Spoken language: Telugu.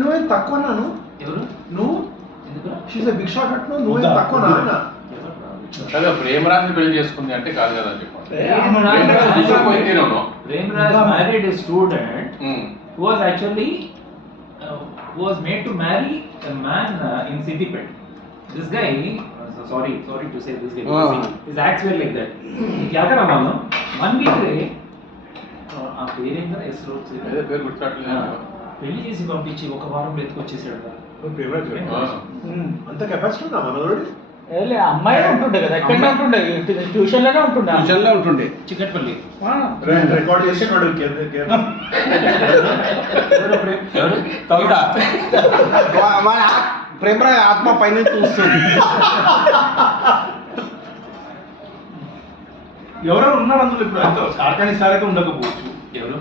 నువ్వేం తక్కువ అన్నాను నువ్వు షీజ్ ఎ బిగ్ షాట్ అంటున్నావు నువ్వేం తక్కువ అన్నా ప్రేమరాజ్ పెళ్లి చేసుకుంది అంటే కాదు కదా చెప్పండి. Premraj married a student who was actually was made to marry a man in Siddipet. This guy, sorry to say this guy, his acts were like that. क्या करा मालूम? 1 week रे ఆ పేరేందా ఎస్లో పేరు గుర్తురాట్లేదు. పెళ్లి చేసి పంపించి ఒక వారం ఎత్తుకొచ్చేసాడు. అంత కెపాసిటీ ఉందా మనోడు? అమ్మాయి ఉంటుండే కదా, ఎక్కడ ఉంటుండే, ట్యూషన్ లోనే ఉంటుండే చిక్కట్పల్లి. రికార్డ్ చేసినాడు ప్రేమరాజ్ ఆత్మ పైన చూస్తుంది. ఎవరెవరు ఉన్నారు అందులో ఇప్పుడు? కార్ఖానీ సార్ అయితే ఉండకపోవచ్చు. ఎవరు